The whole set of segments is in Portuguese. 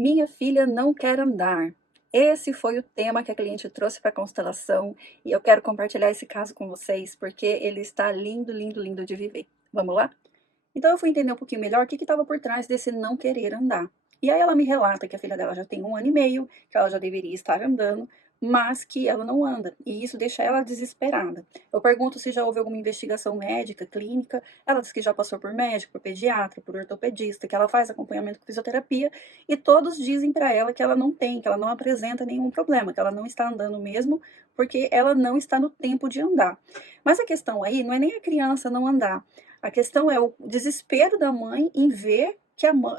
Minha filha não quer andar. Esse foi o tema que a cliente trouxe para a constelação e eu quero compartilhar esse caso com vocês porque ele está lindo, lindo, lindo de viver. Vamos lá? Então eu fui entender um pouquinho melhor o que estava por trás desse não querer andar. E aí ela me relata que a filha dela já tem 1 ano e meio, que ela já deveria estar andando, mas que ela não anda. E isso deixa ela desesperada. Eu pergunto se já houve alguma investigação médica, clínica. Ela diz que já passou por médico, por pediatra, por ortopedista, que ela faz acompanhamento com fisioterapia. E todos dizem para ela que ela não tem, que ela não apresenta nenhum problema, que ela não está andando mesmo, porque ela não está no tempo de andar. Mas a questão aí não é nem a criança não andar. A questão é o desespero da mãe em ver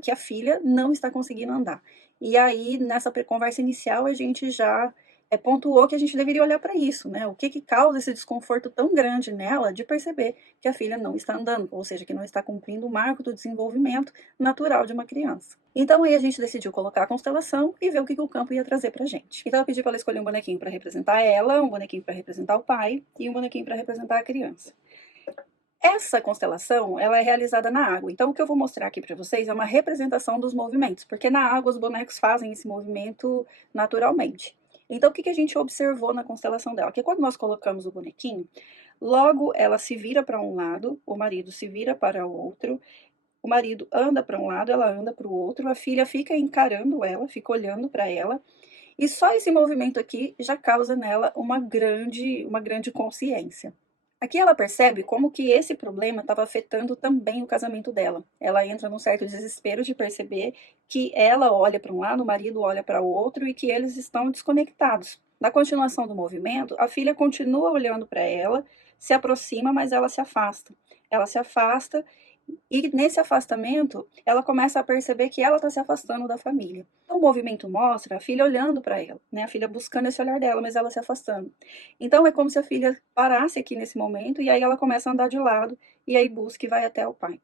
que a filha não está conseguindo andar. E aí, nessa conversa inicial, a gente já pontuou que a gente deveria olhar para isso, né? O que causa esse desconforto tão grande nela de perceber que a filha não está andando, ou seja, que não está cumprindo o marco do desenvolvimento natural de uma criança. Então aí a gente decidiu colocar a constelação e ver o que o campo ia trazer pra gente. Então eu pedi para ela escolher um bonequinho para representar ela, um bonequinho para representar o pai e um bonequinho para representar a criança. Essa constelação, ela é realizada na água. Então, o que eu vou mostrar aqui para vocês é uma representação dos movimentos, porque na água os bonecos fazem esse movimento naturalmente. Então, o que a gente observou na constelação dela? Que quando nós colocamos o bonequinho, logo ela se vira para um lado, o marido se vira para o outro, o marido anda para um lado, ela anda para o outro, a filha fica encarando ela, fica olhando para ela, e só esse movimento aqui já causa nela uma grande consciência. Aqui ela percebe como que esse problema estava afetando também o casamento dela. Ela entra num certo desespero de perceber que ela olha para um lado, o marido olha para o outro e que eles estão desconectados. Na continuação do movimento, a filha continua olhando para ela, se aproxima, mas ela se afasta. Ela se afasta e nesse afastamento, ela começa a perceber que ela está se afastando da família. Então, o movimento mostra a filha olhando para ela, né? A filha buscando esse olhar dela, mas ela se afastando. Então, é como se a filha parasse aqui nesse momento e aí ela começa a andar de lado e aí busca e vai até o pai.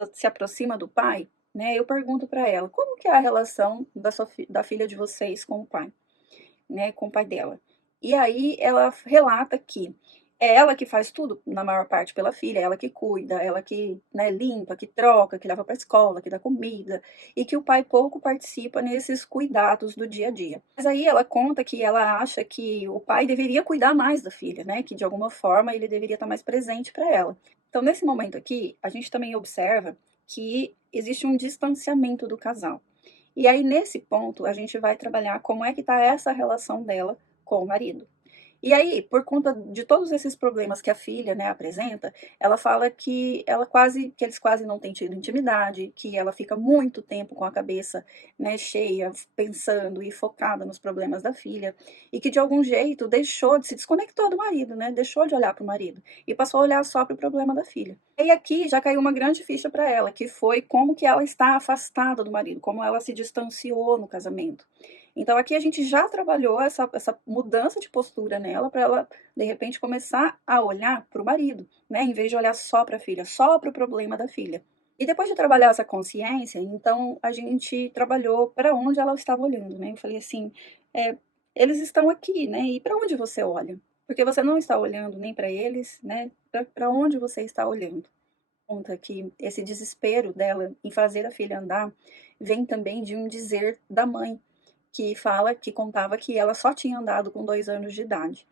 Ela se aproxima do pai, né? Eu pergunto para ela, como que é a relação da filha de vocês com o pai, né? Com o pai dela. E aí ela relata que é ela que faz tudo, na maior parte, pela filha, é ela que cuida, ela que, né, limpa, que troca, que leva para a escola, que dá comida, e que o pai pouco participa nesses cuidados do dia a dia. Mas aí ela conta que ela acha que o pai deveria cuidar mais da filha, né, que de alguma forma ele deveria estar mais presente para ela. Então, nesse momento aqui, a gente também observa que existe um distanciamento do casal. E aí, nesse ponto, a gente vai trabalhar como é que está essa relação dela com o marido. E aí, por conta de todos esses problemas que a filha, né, apresenta, ela fala que eles quase não têm tido intimidade, que ela fica muito tempo com a cabeça, né, cheia, pensando e focada nos problemas da filha, e que de algum jeito se desconectou do marido, né, deixou de olhar para o marido e passou a olhar só para o problema da filha. E aqui já caiu uma grande ficha para ela, que foi como que ela está afastada do marido, como ela se distanciou no casamento. Então aqui a gente já trabalhou essa mudança de postura nela para ela, de repente, começar a olhar para o marido, né? Em vez de olhar só para a filha, só para o problema da filha. E depois de trabalhar essa consciência, então a gente trabalhou para onde ela estava olhando, né? Eu falei assim, é, eles estão aqui, né? E para onde você olha? Porque você não está olhando nem para eles, né? Para onde você está olhando? Conta que esse desespero dela em fazer a filha andar vem também de um dizer da mãe, que contava que ela só tinha andado com 2 anos de idade.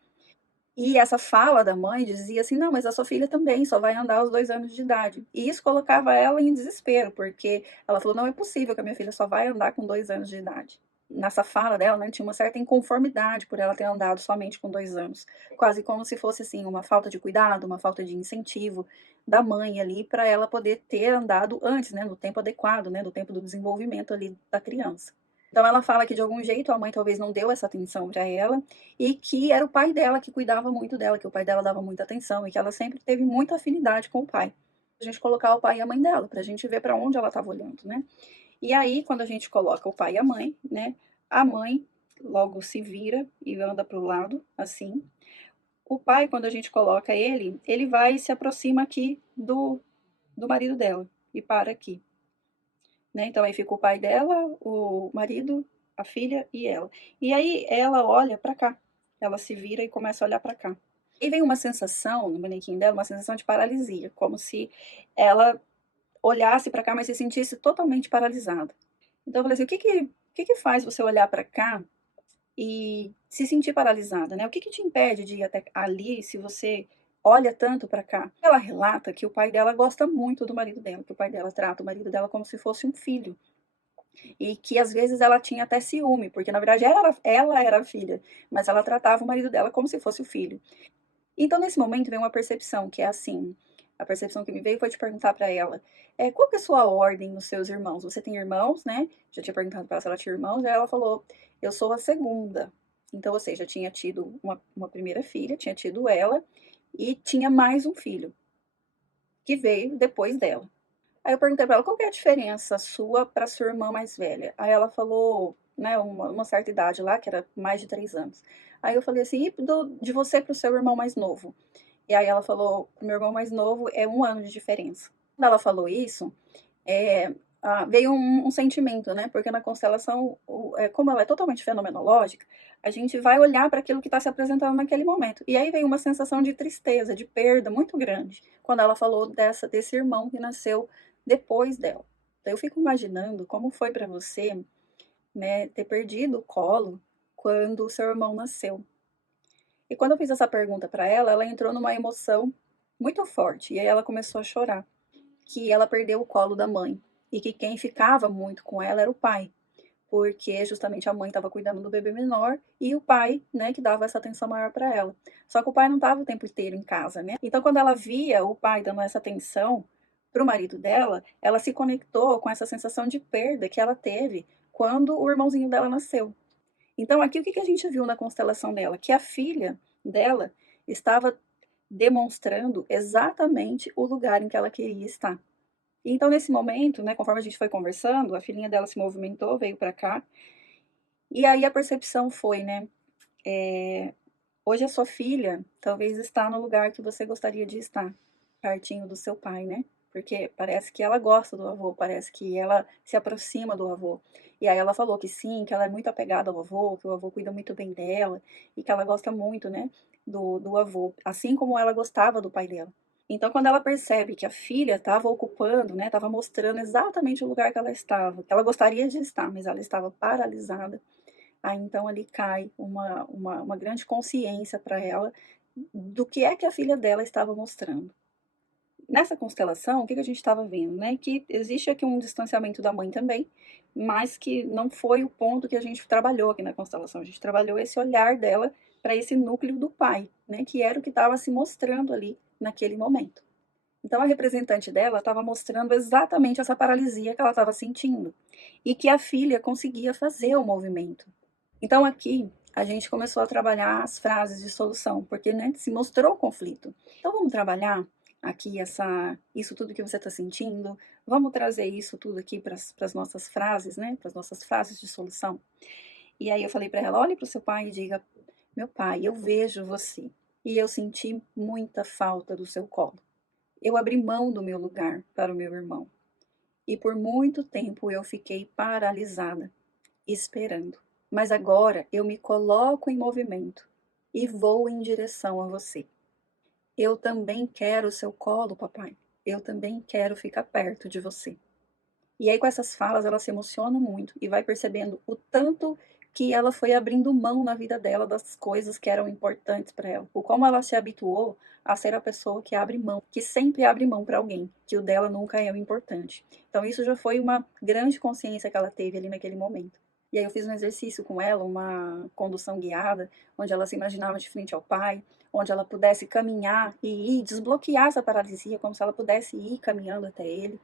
E essa fala da mãe dizia assim: "Não, mas a sua filha também só vai andar aos 2 anos de idade". E isso colocava ela em desespero, porque ela falou: "Não é possível que a minha filha só vai andar com 2 anos de idade". Nessa fala dela, né, tinha uma certa inconformidade por ela ter andado somente com 2 anos, quase como se fosse, assim, uma falta de cuidado, uma falta de incentivo da mãe ali para ela poder ter andado antes, né, no tempo adequado, né, do tempo do desenvolvimento ali da criança. Então ela fala que de algum jeito a mãe talvez não deu essa atenção para ela e que era o pai dela que cuidava muito dela, que o pai dela dava muita atenção e que ela sempre teve muita afinidade com o pai. A gente colocar o pai e a mãe dela, para a gente ver para onde ela estava olhando, né? E aí, quando a gente coloca o pai e a mãe, né? A mãe logo se vira e anda para o lado, assim. O pai, quando a gente coloca ele, ele vai e se aproxima aqui do marido dela e para aqui, né? Então aí fica o pai dela, o marido, a filha e ela. E aí ela olha para cá, ela se vira e começa a olhar para cá. E vem uma sensação no manequim dela, uma sensação de paralisia, como se ela olhasse para cá, mas se sentisse totalmente paralisada. Então eu falei assim: que faz você olhar para cá e se sentir paralisada, né? O que te impede de ir até ali se você olha tanto para cá? Ela relata que o pai dela gosta muito do marido dela, que o pai dela trata o marido dela como se fosse um filho. E que às vezes ela tinha até ciúme, porque na verdade ela era a filha, mas ela tratava o marido dela como se fosse o filho. Então, nesse momento, veio uma percepção, que é assim, a percepção que me veio foi de perguntar para ela, qual que é a sua ordem nos seus irmãos? Você tem irmãos, né? Já tinha perguntado para ela se ela tinha irmãos, e aí ela falou, eu sou a segunda. Então, ou seja, tinha tido uma primeira filha, tinha tido ela, e tinha mais um filho, que veio depois dela. Aí eu perguntei para ela, qual que é a diferença sua para sua irmã mais velha? Aí ela falou, né, uma certa idade lá, que era mais de 3 anos. Aí eu falei assim, e de você para o seu irmão mais novo? E aí ela falou, o meu irmão mais novo é 1 ano de diferença. Quando ela falou isso, veio um sentimento, né? Porque na constelação, como ela é totalmente fenomenológica, a gente vai olhar para aquilo que está se apresentando naquele momento. E aí veio uma sensação de tristeza, de perda muito grande, quando ela falou desse irmão que nasceu depois dela. Então, eu fico imaginando como foi para você, né, ter perdido o colo quando o seu irmão nasceu. E quando eu fiz essa pergunta para ela, ela entrou numa emoção muito forte. E aí ela começou a chorar, que ela perdeu o colo da mãe e que quem ficava muito com ela era o pai, porque justamente a mãe estava cuidando do bebê menor e o pai, né, que dava essa atenção maior para ela. Só que o pai não estava o tempo inteiro em casa, né? Então quando ela via o pai dando essa atenção para o marido dela, ela se conectou com essa sensação de perda que ela teve quando o irmãozinho dela nasceu. Então, aqui o que a gente viu na constelação dela? Que a filha dela estava demonstrando exatamente o lugar em que ela queria estar. Então, nesse momento, né, conforme a gente foi conversando, a filhinha dela se movimentou, veio para cá, e aí a percepção foi, né, hoje a sua filha talvez está no lugar que você gostaria de estar, pertinho do seu pai, né? Porque parece que ela gosta do avô, parece que ela se aproxima do avô. E aí ela falou que sim, que ela é muito apegada ao avô, que o avô cuida muito bem dela e que ela gosta muito, né, do avô, assim como ela gostava do pai dela. Então, quando ela percebe que a filha estava ocupando, né, estava mostrando exatamente o lugar que ela estava, que ela gostaria de estar, mas ela estava paralisada, aí então ali cai uma grande consciência para ela do que é que a filha dela estava mostrando. Nessa constelação, o que a gente estava vendo, né? Que existe aqui um distanciamento da mãe também, mas que não foi o ponto que a gente trabalhou aqui na constelação. A gente trabalhou esse olhar dela para esse núcleo do pai, né? Que era o que estava se mostrando ali naquele momento. Então a representante dela estava mostrando exatamente essa paralisia que ela estava sentindo e que a filha conseguia fazer o movimento. Então aqui a gente começou a trabalhar as frases de solução, porque, né, se mostrou o conflito. Então vamos trabalhar aqui isso tudo que você está sentindo, vamos trazer isso tudo aqui para as nossas frases, né, para as nossas frases de solução. E aí eu falei para ela, olhe para o seu pai e diga, meu pai, eu vejo você e eu senti muita falta do seu colo. Eu abri mão do meu lugar para o meu irmão e por muito tempo eu fiquei paralisada, esperando. Mas agora eu me coloco em movimento e vou em direção a você. Eu também quero o seu colo, papai. Eu também quero ficar perto de você. E aí, com essas falas, ela se emociona muito e vai percebendo o tanto que ela foi abrindo mão na vida dela das coisas que eram importantes para ela. O como ela se habituou a ser a pessoa que abre mão, que sempre abre mão para alguém, que o dela nunca é o importante. Então, isso já foi uma grande consciência que ela teve ali naquele momento. E aí eu fiz um exercício com ela, uma condução guiada, onde ela se imaginava de frente ao pai, onde ela pudesse caminhar e ir, desbloquear essa paralisia, como se ela pudesse ir caminhando até ele.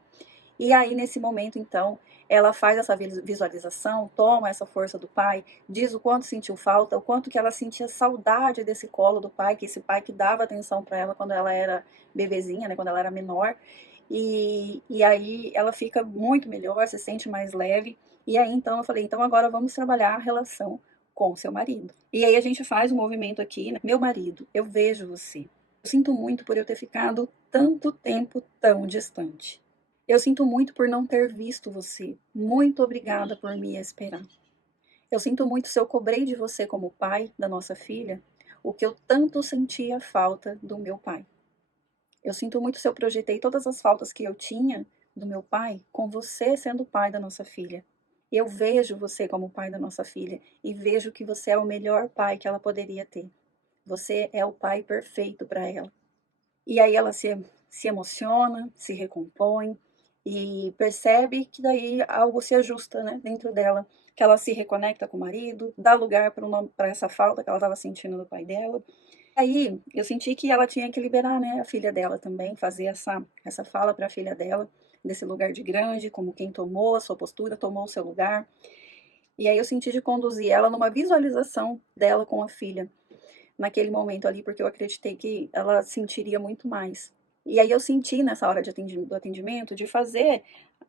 E aí, nesse momento, então, ela faz essa visualização, toma essa força do pai, diz o quanto sentiu falta, o quanto que ela sentia saudade desse colo do pai, que esse pai que dava atenção para ela quando ela era bebezinha, né, quando ela era menor. E aí ela fica muito melhor, se sente mais leve. E aí, então, eu falei, então agora vamos trabalhar a relação com o seu marido. E aí a gente faz um movimento aqui, né? Meu marido, eu vejo você. Eu sinto muito por eu ter ficado tanto tempo tão distante. Eu sinto muito por não ter visto você. Muito obrigada por me esperar. Eu sinto muito se eu cobrei de você como pai da nossa filha o que eu tanto sentia falta do meu pai. Eu sinto muito se eu projetei todas as faltas que eu tinha do meu pai com você sendo o pai da nossa filha. Eu vejo você como o pai da nossa filha e vejo que você é o melhor pai que ela poderia ter. Você é o pai perfeito para ela. E aí ela se emociona, se recompõe e percebe que daí algo se ajusta, né, dentro dela, que ela se reconecta com o marido, dá lugar para essa falta que ela estava sentindo do pai dela. Aí eu senti que ela tinha que liberar, né, a filha dela também, fazer essa fala para a filha dela, desse lugar de grande, como quem tomou a sua postura, tomou o seu lugar. E aí eu senti de conduzir ela numa visualização dela com a filha, naquele momento ali, porque eu acreditei que ela sentiria muito mais. E aí eu senti nessa hora do atendimento de fazer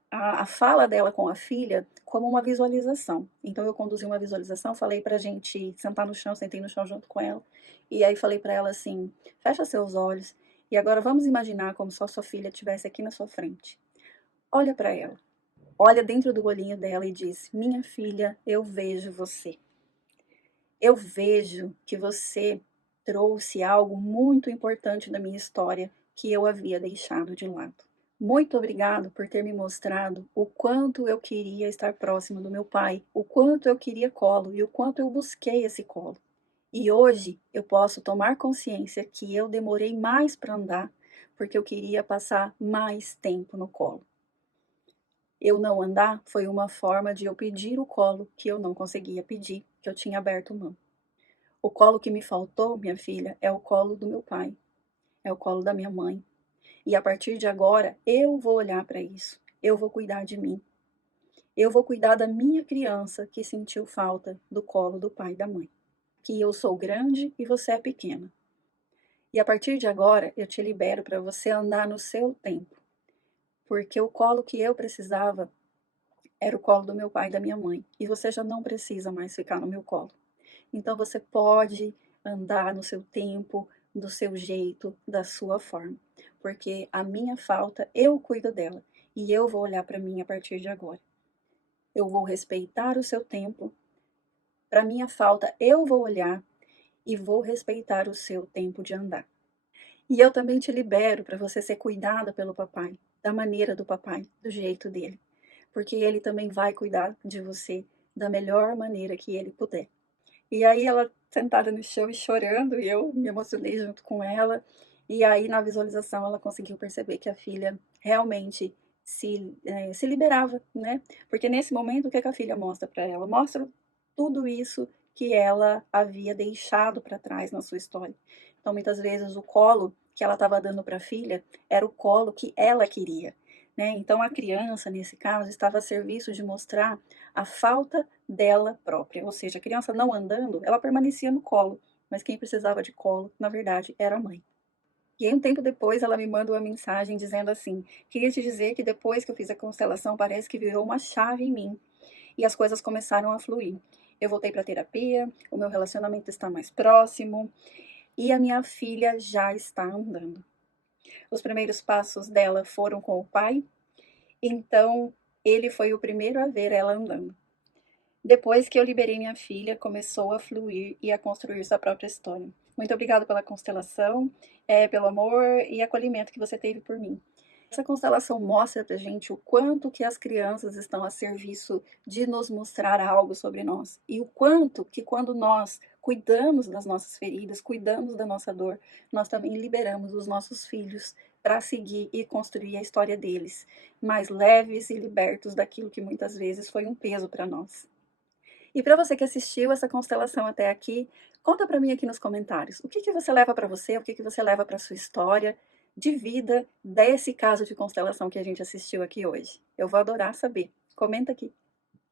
a fala dela com a filha como uma visualização. Então eu conduzi uma visualização, falei pra gente sentar no chão, sentei no chão junto com ela, e aí falei pra ela assim: fecha seus olhos e agora vamos imaginar como se a sua filha estivesse aqui na sua frente. Olha pra ela, olha dentro do olhinho dela e diz: minha filha, eu vejo você. Eu vejo que você trouxe algo muito importante da minha história que eu havia deixado de lado. Muito obrigado por ter me mostrado o quanto eu queria estar próximo do meu pai, o quanto eu queria colo e o quanto eu busquei esse colo. E hoje eu posso tomar consciência que eu demorei mais para andar porque eu queria passar mais tempo no colo. Eu não andar foi uma forma de eu pedir o colo que eu não conseguia pedir, que eu tinha aberto mão. O colo que me faltou, minha filha, é o colo do meu pai, é o colo da minha mãe. E a partir de agora, eu vou olhar para isso, eu vou cuidar de mim. Eu vou cuidar da minha criança que sentiu falta do colo do pai e da mãe. Que eu sou grande e você é pequena. E a partir de agora, eu te libero para você andar no seu tempo. Porque o colo que eu precisava era o colo do meu pai e da minha mãe. E você já não precisa mais ficar no meu colo. Então você pode andar no seu tempo, do seu jeito, da sua forma. Porque a minha falta, eu cuido dela. E eu vou olhar para mim a partir de agora. Eu vou respeitar o seu tempo. Para minha falta, eu vou olhar e vou respeitar o seu tempo de andar. E eu também te libero para você ser cuidada pelo papai, da maneira do papai, do jeito dele. Porque ele também vai cuidar de você da melhor maneira que ele puder. E aí ela sentada no chão e chorando, e eu me emocionei junto com ela. E aí na visualização ela conseguiu perceber que a filha realmente se liberava, né? Porque nesse momento o que a filha mostra para ela? Mostra tudo isso que ela havia deixado para trás na sua história. Então muitas vezes o colo que ela estava dando para a filha era o colo que ela queria. Né? Então a criança, nesse caso, estava a serviço de mostrar a falta dela própria, ou seja, a criança não andando, ela permanecia no colo, mas quem precisava de colo, na verdade, era a mãe. E aí, um tempo depois, ela me manda uma mensagem dizendo assim: queria te dizer que depois que eu fiz a constelação, parece que virou uma chave em mim e as coisas começaram a fluir. Eu voltei para a terapia, o meu relacionamento está mais próximo e a minha filha já está andando. Os primeiros passos dela foram com o pai, então ele foi o primeiro a ver ela andando. Depois que eu liberei minha filha, começou a fluir e a construir sua própria história. Muito obrigada pela constelação, pelo amor e acolhimento que você teve por mim. Essa constelação mostra pra gente o quanto que as crianças estão a serviço de nos mostrar algo sobre nós. E o quanto que quando nós cuidamos das nossas feridas, cuidamos da nossa dor, nós também liberamos os nossos filhos para seguir e construir a história deles, mais leves e libertos daquilo que muitas vezes foi um peso para nós. E para você que assistiu essa constelação até aqui, conta para mim aqui nos comentários. O que você leva para você, o que você leva para sua história de vida desse caso de constelação que a gente assistiu aqui hoje. Eu vou adorar saber. Comenta aqui.